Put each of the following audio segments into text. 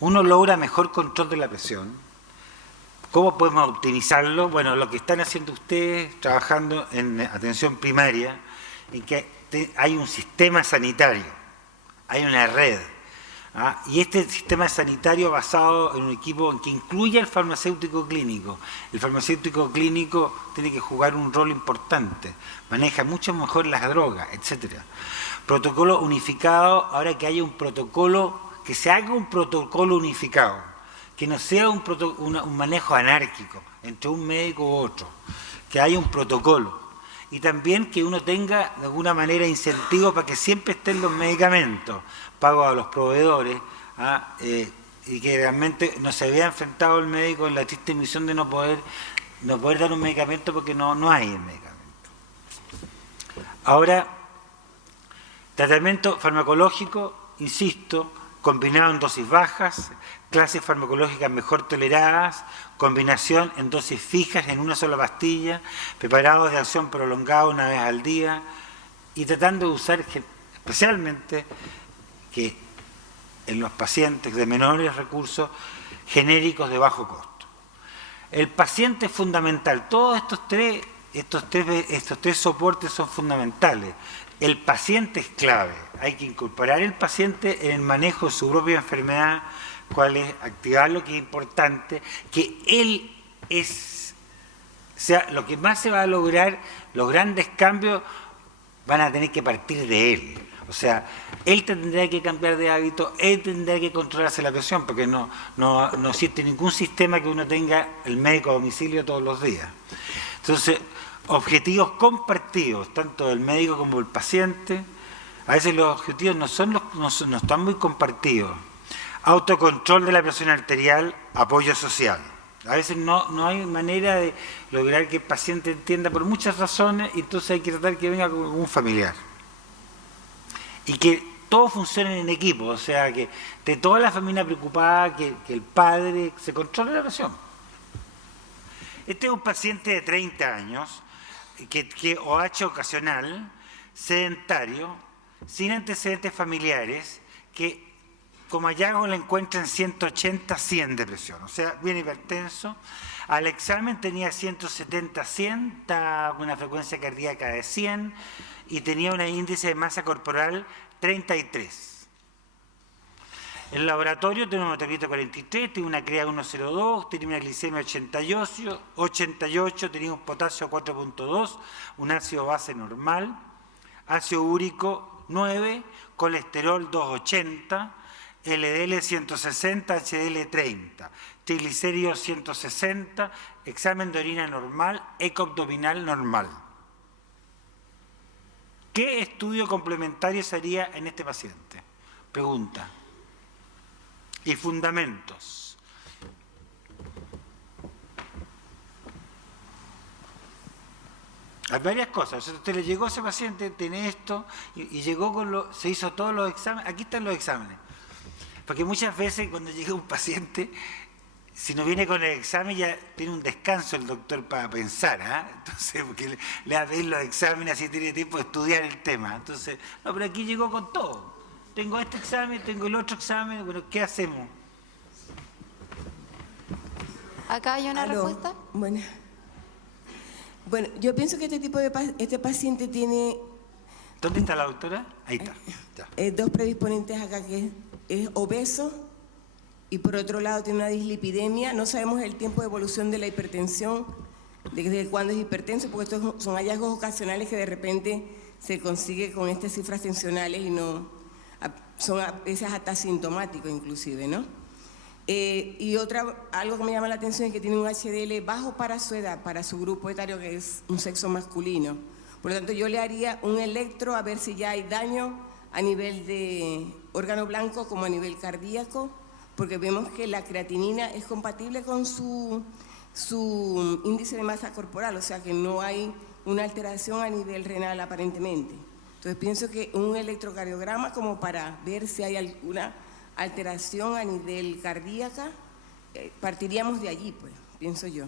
uno logra mejor control de la presión. ¿Cómo podemos optimizarlo? Bueno, lo que están haciendo ustedes trabajando en atención primaria, en que hay un sistema sanitario, hay una red, ¿ah? Y este sistema sanitario basado en un equipo en que incluye al farmacéutico clínico. El farmacéutico clínico tiene que jugar un rol importante, maneja mucho mejor las drogas, etcétera. Protocolo unificado, ahora que haya un protocolo, que se haga un protocolo unificado, que no sea un manejo anárquico entre un médico u otro, que haya un protocolo. Y también que uno tenga de alguna manera incentivos para que siempre estén los medicamentos, pagos a los proveedores, y que realmente no se vea enfrentado el médico en la triste misión de no poder dar un medicamento porque no hay el medicamento. Ahora, tratamiento farmacológico, insisto, combinado en dosis bajas, clases farmacológicas mejor toleradas, combinación en dosis fijas en una sola pastilla, preparados de acción prolongada una vez al día y tratando de usar especialmente que en los pacientes de menores recursos genéricos de bajo costo. El paciente es fundamental, todos estos tres soportes son fundamentales. El paciente es clave, hay que incorporar el paciente en el manejo de su propia enfermedad, cuál es activar lo que es importante, que él sea lo que más se va a lograr, los grandes cambios van a tener que partir de él. O sea, él tendrá que cambiar de hábito, él tendrá que controlarse la presión, porque no existe ningún sistema que uno tenga el médico a domicilio todos los días. Entonces, objetivos compartidos, tanto del médico como del paciente. A veces los objetivos no están muy compartidos. Autocontrol de la presión arterial, apoyo social. A veces no hay manera de lograr que el paciente entienda por muchas razones, y entonces hay que tratar que venga con un familiar. Y que todos funcionen en equipo, o sea, que de toda la familia preocupada, que el padre se controle la presión. Este es un paciente de 30 años, que OH ocasional, sedentario, sin antecedentes familiares, que como hallazgo le encuentran 180-100 de presión, o sea, bien hipertenso. Al examen tenía 170-100, estaba con una frecuencia cardíaca de 100 y tenía un índice de masa corporal 33. El laboratorio tiene un metabolito 43, tiene una CREA 102, tiene una glicemia 88, tenía un potasio 4.2, un ácido base normal, ácido úrico 9, colesterol 280, LDL 160, HDL 30, triglicéridos 160, examen de orina normal, eco abdominal normal. ¿Qué estudio complementario se haría en este paciente? Pregunta. Y fundamentos. Hay varias cosas. O sea, usted le llegó a ese paciente, tiene esto, y llegó se hizo todos los exámenes. Aquí están los exámenes. Porque muchas veces cuando llega un paciente, si no viene con el examen ya tiene un descanso el doctor para pensar, ¿eh? Entonces, porque le va a pedir los exámenes, así tiene tiempo de estudiar el tema. Entonces, no, pero aquí llegó con todo. Tengo este examen, tengo el otro examen, bueno, ¿qué hacemos? ¿Acá hay una respuesta? Bueno, yo pienso que este paciente tiene... ¿Dónde está la doctora? Ahí está. Dos predisponentes acá, que es obeso y por otro lado tiene una dislipidemia. No sabemos el tiempo de evolución de la hipertensión, desde cuándo es hipertenso, porque estos son hallazgos ocasionales que de repente se consigue con estas cifras tensionales y son a veces hasta asintomáticos inclusive, ¿no? Y algo que me llama la atención es que tiene un HDL bajo para su edad, para su grupo etario, que es un sexo masculino. Por lo tanto, yo le haría un electro a ver si ya hay daño a nivel de órgano blanco como a nivel cardíaco, porque vemos que la creatinina es compatible con su índice de masa corporal, o sea que no hay una alteración a nivel renal aparentemente. Entonces pienso que un electrocardiograma como para ver si hay alguna alteración a nivel cardíaca, partiríamos de allí, pues, pienso yo,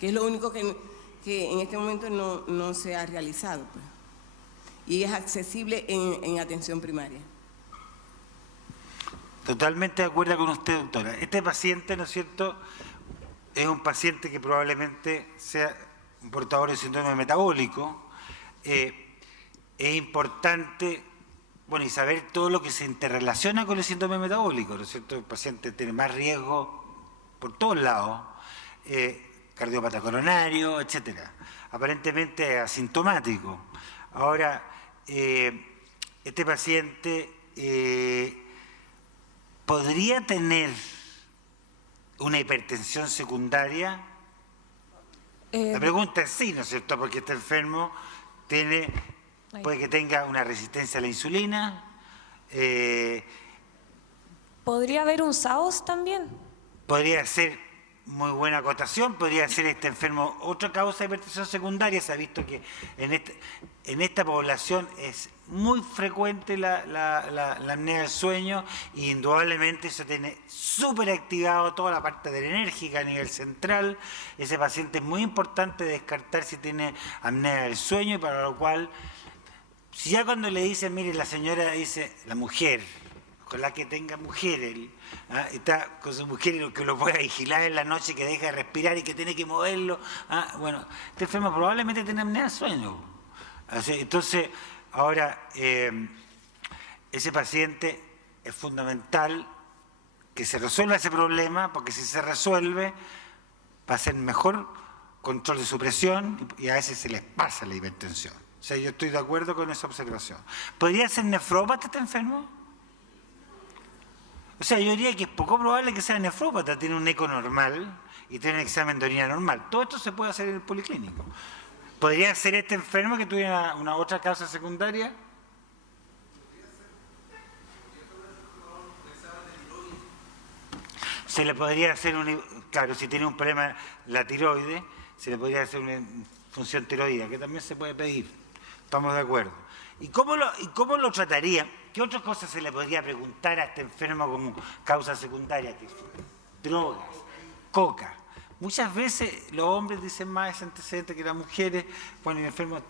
que es lo único que en este momento no se ha realizado, pues, y es accesible en atención primaria. Totalmente de acuerdo con usted, doctora. Este paciente, ¿no es cierto?, es un paciente que probablemente sea un portador de síndrome metabólico. Es importante, bueno, y saber todo lo que se interrelaciona con el síndrome metabólico, ¿no es cierto? El paciente tiene más riesgo por todos lados, cardiopata coronario, etcétera. Aparentemente es asintomático. Ahora, este paciente podría tener una hipertensión secundaria. La pregunta es sí, ¿no es cierto? Porque este enfermo puede que tenga una resistencia a la insulina. ¿Podría haber un SAOS también? Podría ser muy buena acotación, podría ser este enfermo otra causa de hipertensión secundaria. Se ha visto que en esta población es muy frecuente la apnea del sueño, y indudablemente eso tiene súper activado toda la parte adrenérgica a nivel central. Ese paciente es muy importante descartar si tiene apnea del sueño, y para lo cual, si ya cuando le dicen, mire, la señora dice, la mujer, ojalá que tenga mujer, está con su mujer que lo pueda vigilar en la noche, que deja de respirar y que tiene que moverlo. Bueno, este enfermo probablemente tiene apnea del sueño. Entonces, ahora, ese paciente es fundamental que se resuelva ese problema, porque si se resuelve va a ser mejor control de su presión y a veces se les pasa la hipertensión. O sea, yo estoy de acuerdo con esa observación. ¿Podría ser nefrópata este enfermo? O sea, yo diría que es poco probable que sea nefrópata, tiene un eco normal y tiene un examen de orina normal. Todo esto se puede hacer en el policlínico. ¿Podría ser este enfermo que tuviera una otra causa secundaria? Se le podría hacer claro, si tiene un problema la tiroides, se le podría hacer una función tiroidea, que también se puede pedir. Estamos de acuerdo. ¿Y cómo lo trataría? ¿Qué otras cosas se le podría preguntar a este enfermo como causa secundaria? Drogas, coca. Muchas veces los hombres dicen más ese antecedente que las mujeres. Cuando el enfermo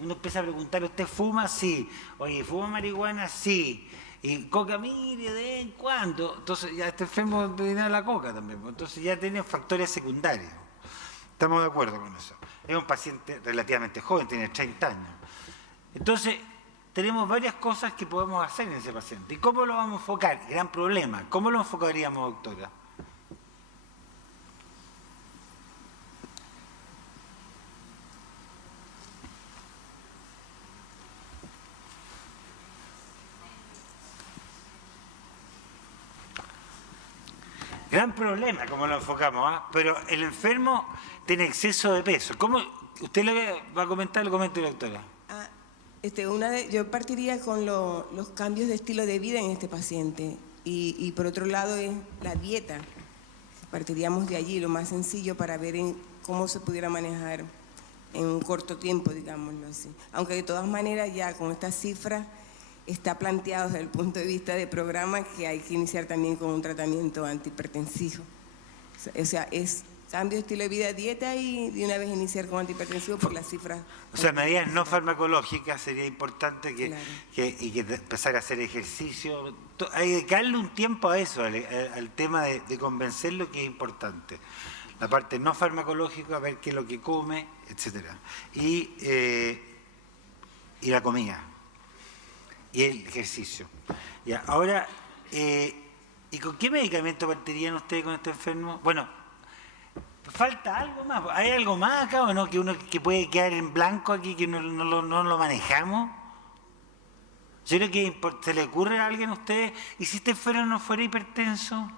uno empieza a preguntar, ¿usted fuma? Sí. Oye, ¿fuma marihuana? Sí. Y coca, mire, de vez en cuando. Entonces ya este enfermo tiene la coca también. Entonces ya tiene factores secundarios. Estamos de acuerdo con eso. Es un paciente relativamente joven, tiene 30 años. Entonces, tenemos varias cosas que podemos hacer en ese paciente. ¿Y cómo lo vamos a enfocar? Gran problema. ¿Cómo lo enfocaríamos, doctora? Gran problema cómo lo enfocamos, pero el enfermo tiene exceso de peso. ¿Cómo? ¿Usted le va a comentar? Lo comente, doctora. Yo partiría con los cambios de estilo de vida en este paciente, y por otro lado es la dieta. Partiríamos de allí, lo más sencillo para ver cómo se pudiera manejar en un corto tiempo, digámoslo así. Aunque de todas maneras ya con estas cifras está planteado desde el punto de vista de programa que hay que iniciar también con un tratamiento antihipertensivo. O sea, es cambio de estilo de vida, dieta, y de una vez iniciar con antihipertensivo por las cifras. O sea, medidas no farmacológicas sería importante que Claro. empezar a hacer ejercicio. Hay que darle un tiempo a eso, al tema de convencerlo, que es importante. La parte no farmacológica, a ver qué es lo que come, etcétera. Y la comida. Y el ejercicio. Ya, ahora, ¿y con qué medicamento partirían ustedes con este enfermo? Bueno, falta algo más. ¿Hay algo más acá o no? Que uno que puede quedar en blanco aquí, que no lo manejamos. Yo creo que se le ocurre a alguien a ustedes, ¿y si este enfermo no fuera hipertenso?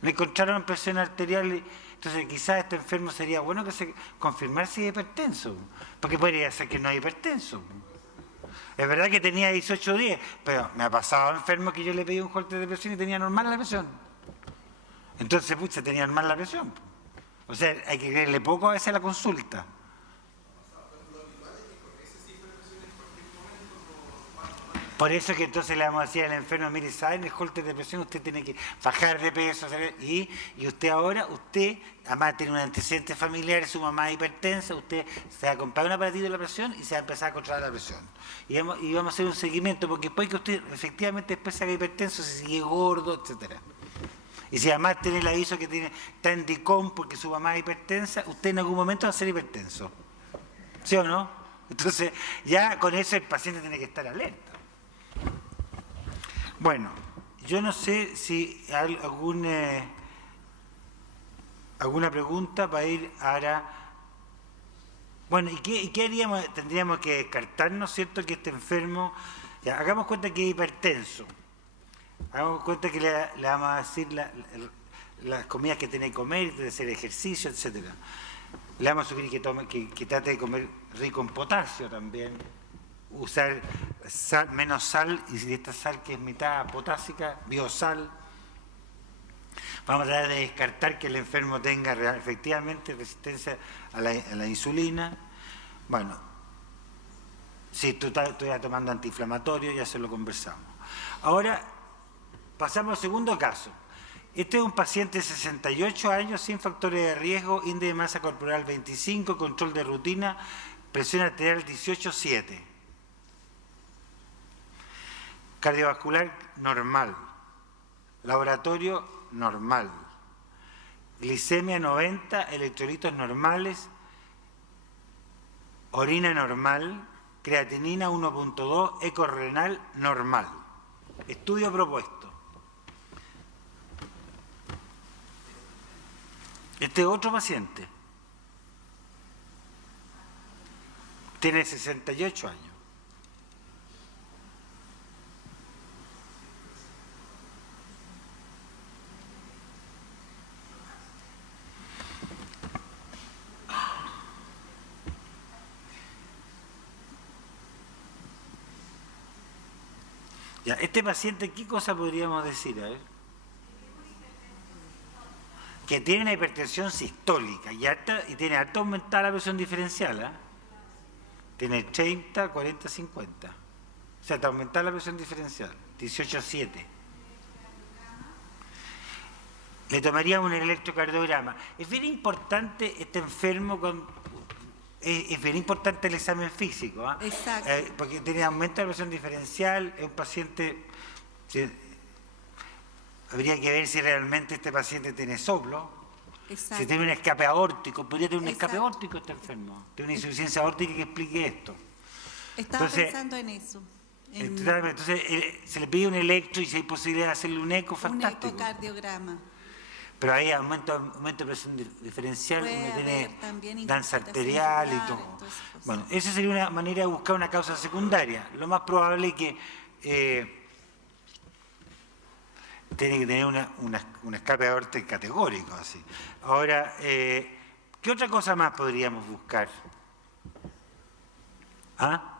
Le encontraron presión arterial, entonces quizás este enfermo sería bueno que se confirmar si es hipertenso, porque podría ser que no es hipertenso. Es verdad que tenía 18 días, pero me ha pasado enfermo que yo le pedí un corte de presión y tenía normal la presión. Entonces, pucha, tenía normal la presión. O sea, hay que creerle poco a veces a la consulta. Por eso que entonces le vamos a decir al enfermo, mire, ¿sabe? En el holter de presión usted tiene que bajar de peso, ¿sabe? Y usted ahora, además tiene un antecedente familiar, su mamá es hipertensa, usted se va a comprar un aparatito de la presión y se va a empezar a controlar la presión. Y vamos a hacer un seguimiento, porque después que usted efectivamente después se haga hipertenso, se sigue gordo, etcétera. Y si además tiene el aviso que está en DICOM porque su mamá es hipertensa, usted en algún momento va a ser hipertenso. ¿Sí o no? Entonces, ya con eso el paciente tiene que estar alerta. Bueno, yo no sé si hay alguna pregunta para ir ahora. Bueno, ¿y qué haríamos? Tendríamos que descartarnos, ¿cierto?, que este enfermo, ya, hagamos cuenta que es hipertenso. Hagamos cuenta que le vamos a decir las comidas que tiene que comer, de hacer ejercicio, etcétera. Le vamos a sugerir que trate de comer rico en potasio también, usar menos sal, y si esta sal que es mitad potásica, biosal. Vamos a tratar de descartar que el enfermo tenga efectivamente resistencia a la insulina. Bueno, si tú estás tomando antiinflamatorio, ya se lo conversamos. Ahora, pasamos al segundo caso. Este es un paciente de 68 años, sin factores de riesgo, índice de masa corporal 25, control de rutina, presión arterial 18/7. Cardiovascular normal, laboratorio normal, glicemia 90, electrolitos normales, orina normal, creatinina 1.2, eco renal normal. Estudio propuesto. Este otro paciente tiene 68 años. Ya, este paciente, ¿qué cosa podríamos decir? A ver. Que tiene una hipertensión sistólica y tiene harta aumentada la presión diferencial. Tiene 30, 40, 50. O sea, está aumentada la presión diferencial, 18/7. Le tomaría un electrocardiograma. Es bien importante este enfermo es bien importante el examen físico, Exacto. Porque tiene aumento de la presión diferencial, es un paciente. Habría que ver si realmente este paciente tiene soplo, Exacto. si tiene un escape aórtico. Podría tener un escape Exacto. aórtico este enfermo, tiene una insuficiencia aórtica que explique esto. Estaba Entonces, pensando en eso. Entonces se le pide un electro y si hay posibilidad de hacerle un eco, Un fantástico. ecocardiograma. Pero hay aumento de presión diferencial, Puede uno haber tiene también danza incapacitación arterial y yugular, todo. entonces, pues, Bueno, esa sería una manera de buscar una causa secundaria. Lo más probable es que tiene que tener un escape aórtico categórico, así. Ahora, ¿qué otra cosa más podríamos buscar? ¿Ah?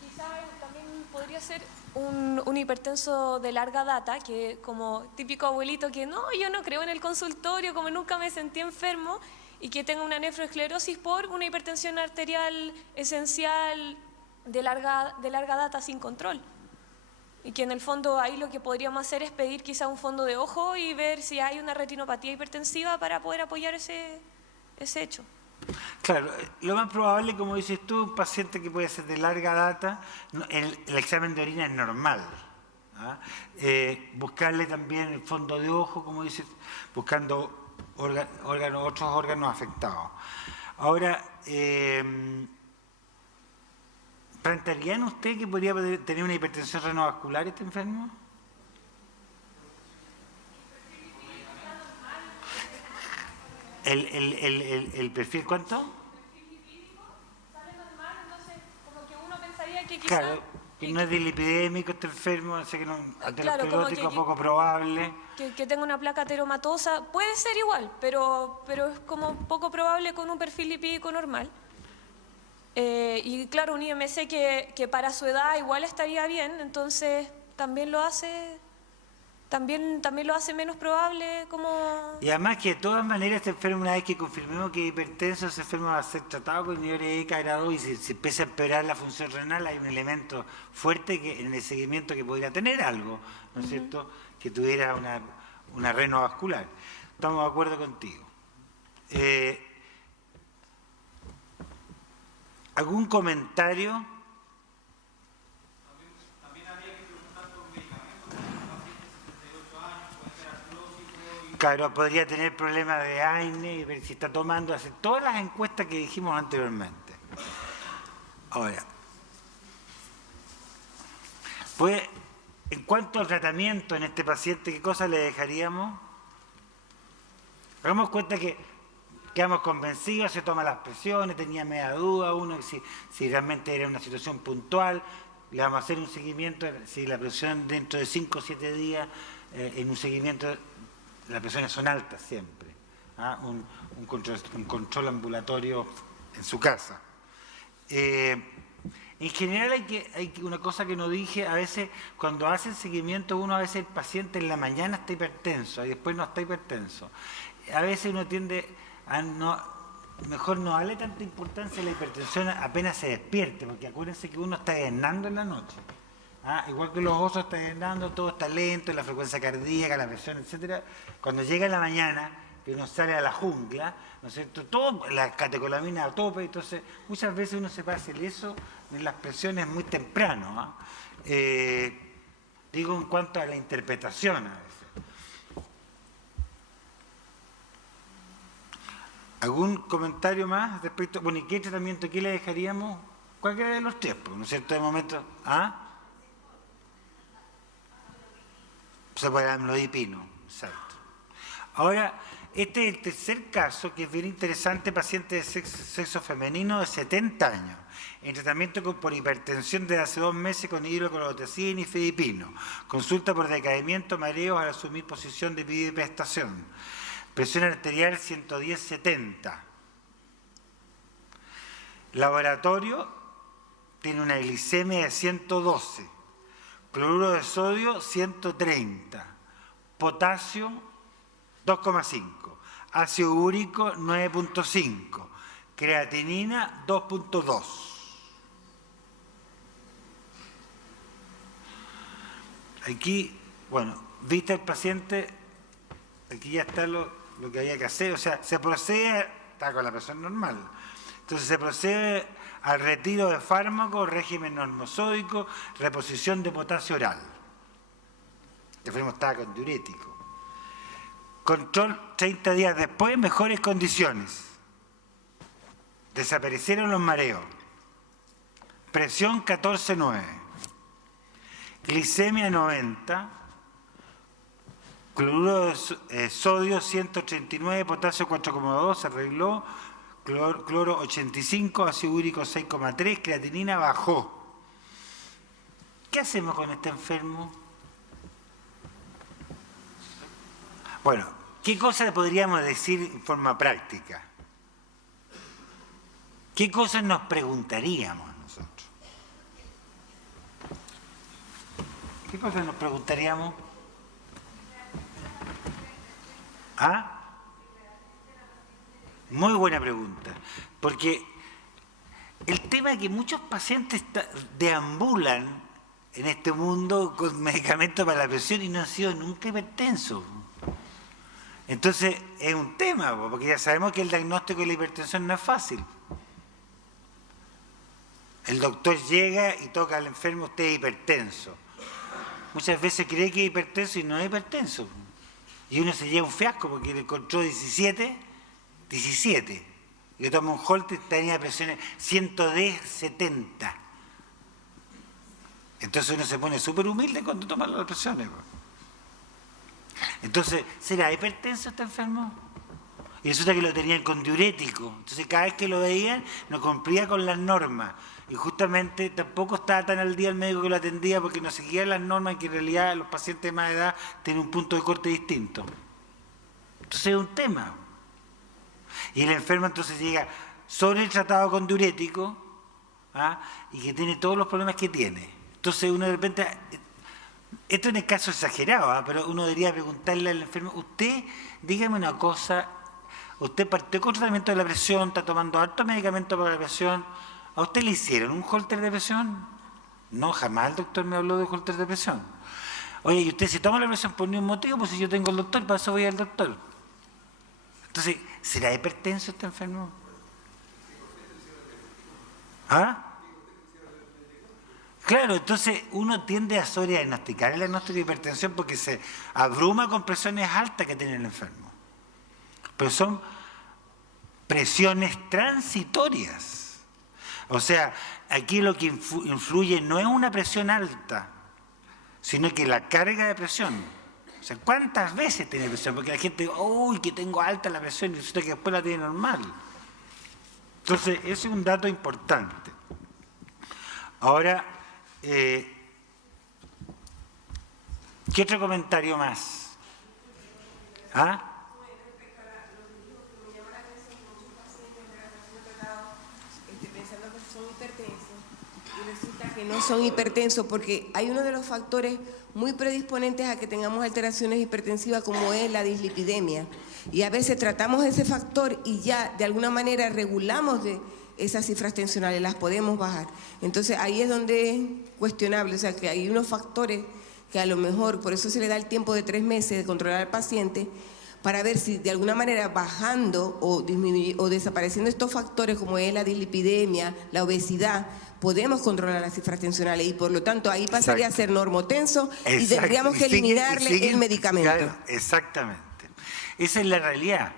Quizá también podría ser un hipertenso de larga data, que como típico abuelito que no, yo no creo en el consultorio, como nunca me sentí enfermo, y que tenga una nefroesclerosis por una hipertensión arterial esencial de larga data sin control. Y que en el fondo ahí lo que podríamos hacer es pedir quizá un fondo de ojo y ver si hay una retinopatía hipertensiva para poder apoyar ese hecho. Claro, lo más probable, como dices tú, un paciente que puede ser de larga data, el examen de orina es normal. Buscarle también el fondo de ojo, como dices, buscando otros órganos afectados. Ahora, ¿plantearían usted que podría tener una hipertensión renovascular este enfermo? ¿El perfil cuánto? El perfil lipídico sale normal, entonces como que uno pensaría que quizá... Claro, que no es dilipidémico este enfermo, así que no, Claro, aterosclerótico como que- poco probable. Que tenga una placa ateromatosa, puede ser igual, pero es como poco probable con un perfil lipídico normal. Y claro, un IMC que para su edad igual estaría bien, entonces también lo hace también lo hace menos probable como... Y además que de todas maneras este enfermo, una vez que confirmemos que es hipertenso, ese enfermo va a ser tratado con inhibidores ECA grado 2 y si empieza a empeorar la función renal, hay un elemento fuerte que en el seguimiento que podría tener algo, ¿no es cierto?, que tuviera una renovascular. Estamos de acuerdo contigo. ¿Algún comentario? Claro, podría tener problemas de AINE, ver si está tomando, hacer todas las encuestas que dijimos anteriormente. Ahora, pues, en cuanto al tratamiento en este paciente, ¿qué cosa le dejaríamos? Hagamos cuenta que quedamos convencidos, se toma las presiones, tenía media duda uno, si realmente era una situación puntual, le vamos a hacer un seguimiento, si la presión dentro de 5 o 7 días, en un seguimiento, las presiones son altas siempre, ¿ah? Un control ambulatorio en su casa. En general hay una cosa que no dije, a veces cuando hace el seguimiento uno, a veces el paciente en la mañana está hipertenso y después no está hipertenso. A veces uno tiende a mejor no darle tanta importancia a la hipertensión apenas se despierte, porque acuérdense que uno está hibernando en la noche. Igual que los osos están hibernando, todo está lento, la frecuencia cardíaca, la presión, etcétera. Cuando llega la mañana, que uno sale a la jungla, ¿no es cierto?, todo, la catecolamina a tope, entonces muchas veces uno se pasa eso en las presiones muy temprano. Digo en cuanto a la interpretación a veces. ¿Algún comentario más respecto? Bueno, ¿y qué tratamiento aquí le dejaríamos? Cualquiera de los tres, ¿no es cierto? De momento, se puede dar amlodipino, exacto. Ahora, este es el tercer caso, que es bien interesante, paciente de sexo femenino de 70 años, en tratamiento por hipertensión desde hace 2 meses con hidroclorotazida y nifedipino. Consulta por decaimiento, mareos al asumir posición de bipestación. Presión arterial 110/70. Laboratorio tiene una glicemia de 112. Cloruro de sodio 130. Potasio 2,5. Ácido úrico 9,5. Creatinina 2,2. Aquí, bueno, viste el paciente, aquí ya está lo que había que hacer, o sea, se procede, está con la presión normal, entonces se procede al retiro de fármacos, régimen normosódico, reposición de potasio oral. El enfermo estaba con diurético. Control 30 días después, mejores condiciones. Desaparecieron los mareos. Presión 14,9. Glicemia 90. Cloruro de sodio 139, potasio 4,2, se arregló, cloro 85, ácido úrico 6,3, creatinina bajó. ¿Qué hacemos con este enfermo? Bueno, ¿qué cosas podríamos decir en forma práctica? ¿Qué cosas nos preguntaríamos nosotros? ¿Qué cosas nos preguntaríamos? Muy buena pregunta, porque el tema es que muchos pacientes deambulan en este mundo con medicamentos para la presión y no han sido nunca hipertensos. Entonces es un tema, porque ya sabemos que el diagnóstico de la hipertensión no es fácil. El doctor llega y toca al enfermo, usted es hipertenso. Muchas veces cree que es hipertenso y no es hipertenso. Y uno se lleva un fiasco porque le encontró 17, y le toma un Holter, tenía presiones 110/70. Entonces uno se pone súper humilde cuando toma las presiones. Entonces, ¿será hipertenso este enfermo? Y resulta que lo tenían con diurético. Entonces cada vez que lo veían no cumplía con las normas. Y justamente tampoco estaba tan al día el médico que lo atendía porque no seguía las normas y que en realidad los pacientes de más edad tienen un punto de corte distinto. Entonces es un tema. Y el enfermo entonces llega sobretratado con diurético y que tiene todos los problemas que tiene. Entonces uno de repente esto en el caso exagerado, ¿ah? Pero uno debería preguntarle al enfermo, usted, dígame una cosa, usted partió con tratamiento de la presión, está tomando harto medicamento para la presión, ¿a usted le hicieron un holter de presión? No, jamás el doctor me habló de holter de presión. Oye, ¿y usted se toma la presión por ningún motivo? Pues si yo tengo el doctor, para eso voy al doctor. Entonces, ¿será hipertenso este enfermo? ¿Ah? Claro, entonces uno tiende a sobrediagnosticar el diagnóstico de hipertensión porque se abruma con presiones altas que tiene el enfermo. Pero son presiones transitorias. O sea, aquí lo que influye no es una presión alta, sino que la carga de presión. O sea, ¿cuántas veces tiene presión? Porque la gente, uy, que tengo alta la presión, y resulta que después la tiene normal. Entonces, ese es un dato importante. Ahora, ¿qué otro comentario más? ¿Ah? Pensando que son hipertensos y resulta que no son hipertensos porque hay uno de los factores muy predisponentes a que tengamos alteraciones hipertensivas como es la dislipidemia y a veces tratamos ese factor y ya de alguna manera regulamos de esas cifras tensionales, las podemos bajar. Entonces ahí es donde es cuestionable, o sea que hay unos factores que a lo mejor, por eso se le da el tiempo de 3 meses de controlar al paciente para ver si de alguna manera bajando o disminuyendo o desapareciendo estos factores como es la dislipidemia, la obesidad, podemos controlar las cifras tensionales y por lo tanto ahí pasaría a ser normotenso y tendríamos que eliminarle el medicamento. Claro, exactamente. Esa es la realidad.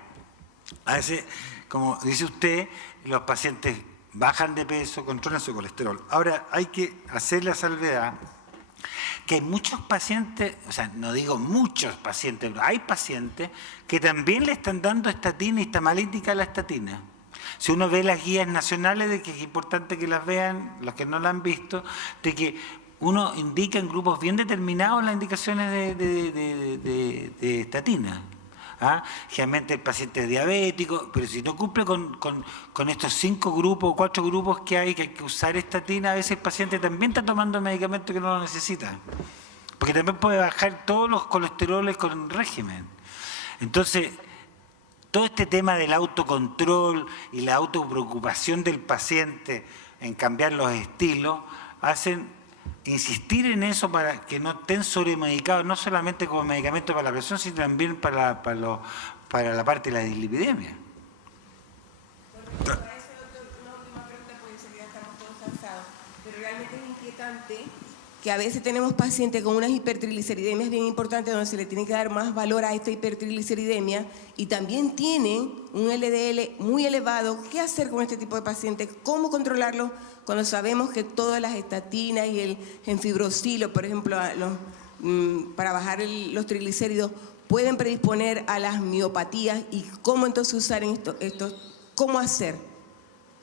A veces, como dice usted, los pacientes bajan de peso, controlan su colesterol. Ahora hay que hacer la salvedad que hay muchos pacientes, o sea, no digo muchos pacientes, pero hay pacientes que también le están dando estatina y está mal indicada la estatina. Si uno ve las guías nacionales, de que es importante que las vean, los que no la han visto, de que uno indica en grupos bien determinados las indicaciones de estatina. ¿Ah? Generalmente el paciente es diabético, pero si no cumple con estos 5 grupos o 4 grupos que hay que usar estatina, a veces el paciente también está tomando medicamentos que no lo necesita. Porque también puede bajar todos los colesteroles con régimen. Entonces, todo este tema del autocontrol y la autopreocupación del paciente en cambiar los estilos, hacen insistir en eso para que no estén sobremedicados, no solamente como medicamento para la presión, sino también para la parte de la dislipidemia. Una última pregunta, porque enseguida estamos todos cansados, pero realmente es inquietante que a veces tenemos pacientes con unas hipertrigliceridemias bien importantes donde se le tiene que dar más valor a esta hipertrigliceridemia y también tienen un LDL muy elevado. ¿Qué hacer con este tipo de pacientes? ¿Cómo controlarlo cuando sabemos que todas las estatinas y el enfibrosilo, por ejemplo, para bajar los triglicéridos, pueden predisponer a las miopatías? ¿Y cómo entonces usar esto? ¿Cómo hacer?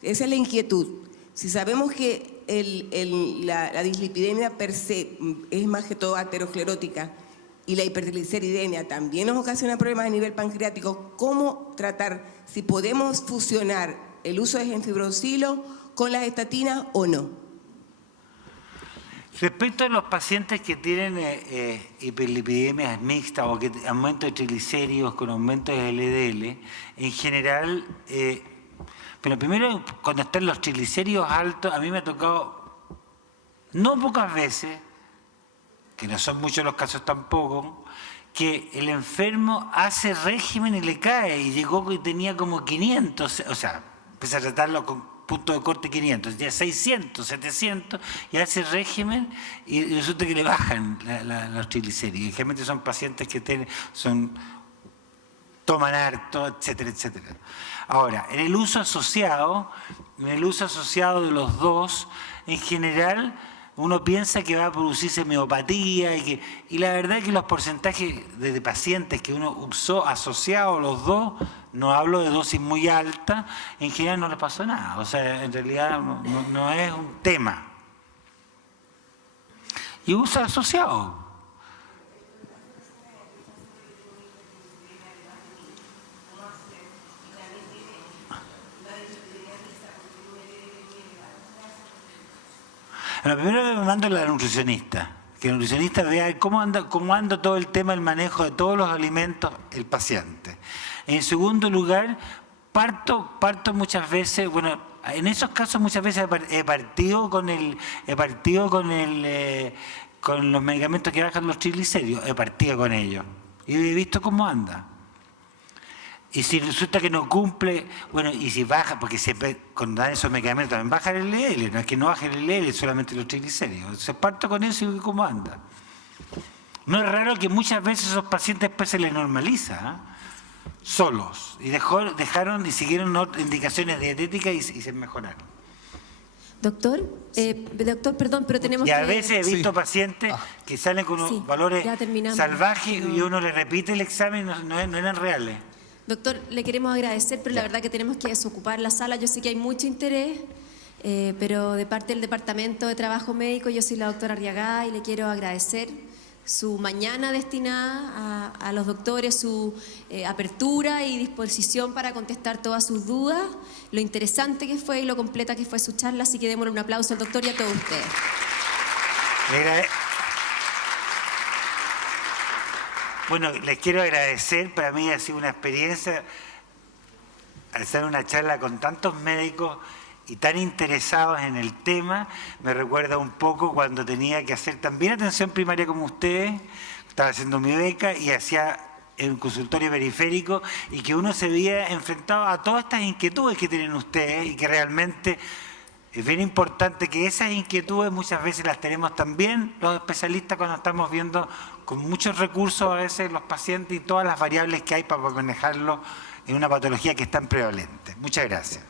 Esa es la inquietud. Si sabemos que la dislipidemia per se es más que todo aterosclerótica y la hipertrigliceridemia también nos ocasiona problemas a nivel pancreático, ¿cómo tratar? Si podemos fusionar el uso de gemfibrosilo con las estatinas o no. Respecto a los pacientes que tienen hiperlipidemias mixtas o que aumento de triglicéridos con aumento de LDL, en general, pero primero cuando están los triglicéridos altos, a mí me ha tocado, no pocas veces, que no son muchos los casos tampoco, que el enfermo hace régimen y le cae, y llegó y tenía como 500, o sea, empieza a tratarlo con punto de corte 500, ya 600, 700, y hace régimen y resulta que le bajan los triglicéridos. Y generalmente son pacientes que toman harto, etcétera, etcétera. Ahora, en el uso asociado de los dos, en general, uno piensa que va a producirse miopatía y la verdad es que los porcentajes de pacientes que uno usó asociados los dos, no hablo de dosis muy alta, en general no les pasó nada. O sea, en realidad no es un tema. Y usa asociado. Lo primero que me mando es la nutricionista. que el nutricionista vea cómo anda todo el tema del manejo de todos los alimentos el paciente. En segundo lugar, parto muchas veces, bueno, en esos casos muchas veces he partido con los medicamentos que bajan los triglicéridos, he partido con ellos y he visto cómo anda. Y si resulta que no cumple, bueno, y si baja, porque siempre cuando dan esos medicamentos también baja el LDL, no es que no baje el LDL, solamente los triglicéridos. Entonces parto con eso y veo cómo anda. No es raro que muchas veces esos pacientes después se les normaliza, solos, y dejaron y siguieron indicaciones dietéticas y se mejoraron. Doctor, perdón, pero tenemos Y a que... veces he visto pacientes que salen con unos valores salvajes y uno le repite el examen y no eran reales. Doctor, le queremos agradecer, pero la verdad que tenemos que desocupar la sala. Yo sé que hay mucho interés, pero de parte del Departamento de Trabajo Médico, yo soy la doctora Arriagada y le quiero agradecer su mañana destinada a los doctores, su apertura y disposición para contestar todas sus dudas, lo interesante que fue y lo completa que fue su charla, así que démosle un aplauso al doctor y a todos ustedes. Bueno, les quiero agradecer, para mí ha sido una experiencia hacer una charla con tantos médicos y tan interesados en el tema. Me recuerda un poco cuando tenía que hacer también atención primaria como ustedes, estaba haciendo mi beca y hacía un consultorio periférico y que uno se veía enfrentado a todas estas inquietudes que tienen ustedes y que realmente es bien importante que esas inquietudes muchas veces las tenemos también los especialistas cuando estamos viendo con muchos recursos a veces los pacientes y todas las variables que hay para manejarlo en una patología que es tan prevalente. Muchas gracias.